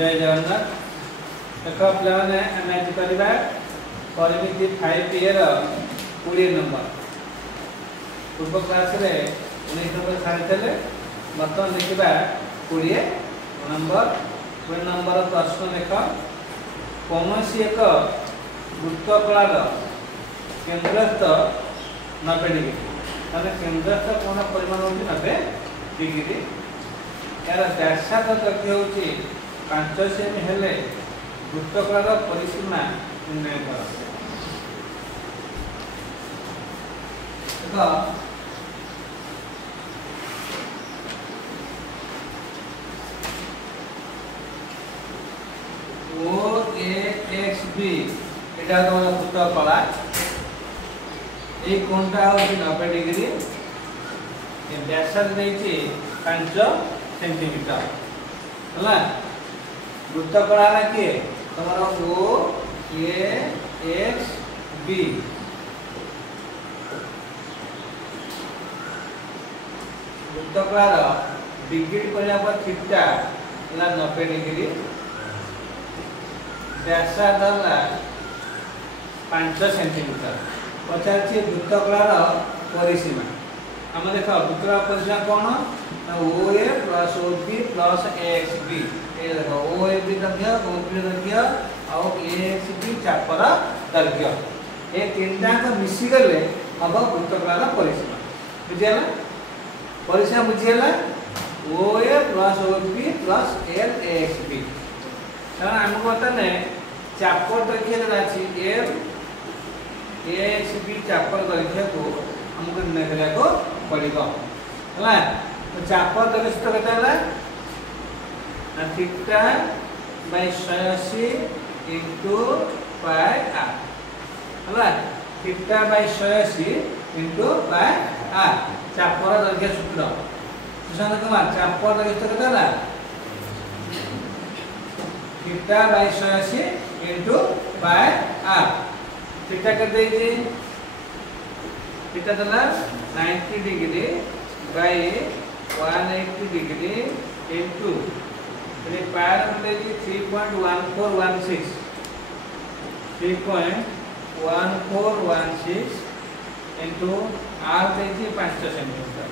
जय जगन्नाथ। देख पे आम आज करवा परिमिति 5 ईयर 20 नंबर पूर्व क्लास रे 19 नंबर छाड़ी बर्तमान देखा 20 नंबर प्रश्न देख कौन एक वृत्तकलार केन्द्रस्थ 90 डिग्री मैंने केन्द्रस्थ कोण परिमाण हो 90 डिग्री यार व्यासार्ध दैर्घ्य हूँ 5 सेमी हेले वृत्तकलार परिसीमा निर्णय कर। OAXB एटा तो वृत्तकला ये कोणटा हो 90 डिग्री ये व्यासार्ध देछि 5 सेंटीमीटर हला वृत्तकला रा के तमरा OAXB वृत्तकलार डिग्री करला पर थीटा हला 90 डिग्री व्यासार्ध हला 5 सेंटीमीटर पचार वृत्तकलार परिसीमा आम देख वृत्तकलार परिसीमा कौन OA plus OB plus AXB ये देखो OAB दैर्घ्य OB दैर्घ्य और AXB चापर दैर्घ्य ये तीनटा को मिसी गले हम वृत्तकलार परिसीमा बुझियला परिसीमा बुझियला OA plus OB plus LAXB कारण हमको बताने चापर दैर्घ्य जरा अछि M AXB चापर दैर्घ्य को हमको निर्णय करने को पड़ेगा है तो चापर दैर्घ्य सूत्र केते हला theta by 180 into pi r हला theta by 180 into pi r चापर दैर्घ्य सूत्र सुशांत कुमार चापर दैर्घ्य सूत्र केते हला theta by 180 into pi r theta केते जे थीटा दला 90 डिग्री बाय 180 डिग्री इनटू ये पार ले जी 3.1416 इनटू r दे जी 5 सेंटीमीटर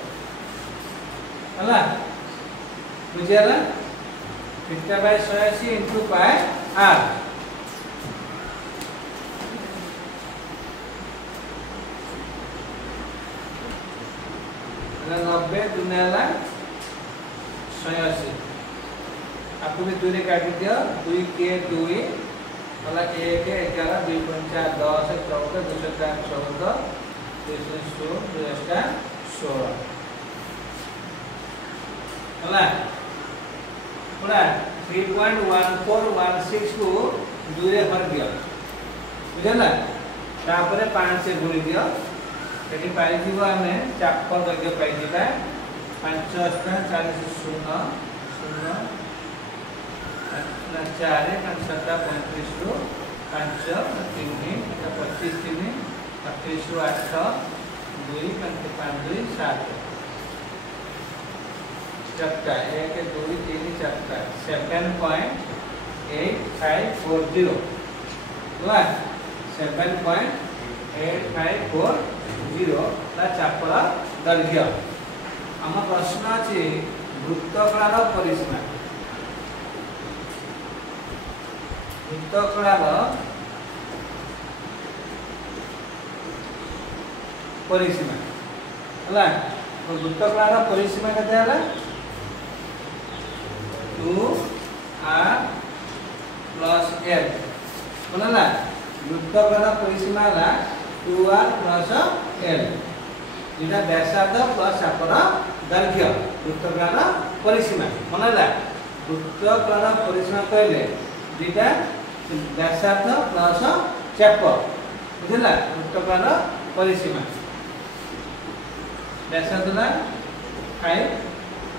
हला बुझियाला theta by 180 into pi r 90 दुनिया 180 आपको भी दूरी काट दिया 2 के 2 वाला 1 के 11 2 5 10 14 2 4 14 2 16 हला पूरा 3.1416 को दूरी भर दिया बुझला तापर 5 से गुणी दिया एटी पाई दिबो हमें चापर दैर्घ्य पाई दिबा 5 8 40 0 0 4 5 7 35 रो 5 3 25 3 28 रो 8 2 5 2 7 चपटा 1 2 3 चपटा 7.8540 हुआ 7.8540 ता चापर दैर्घ्य आम प्रश्न अछि वृत्तकलार परिसीमा वृत्तकलार परिसीमा हला वृत्तकलार परिसीमा केते हला 2r प्लस l बोलला वृत्तकलार परिसीमा हला 2r प्लस l इना व्यासार्ध प्लस चापर दैर्घ्य वृत्तकलार परिसीमा मनला वृत्तकलार परिसीमा कहले दुटा व्यासार्ध प्लस चापर बुझला वृत्तकलार परिसीमा व्यासार्ध 5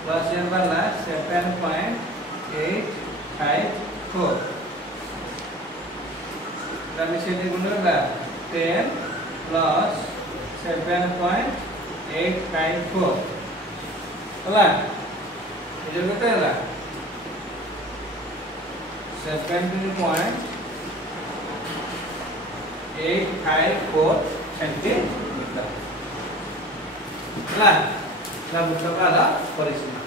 प्लस n वाला 7.854 तब से गुणला 10 प्लस 7.854 हला ये जो केते हला 17.854 सेंटीमीटर ହେଲା ହେଲା ବୃତ୍ତକାର ପରିସୀମା।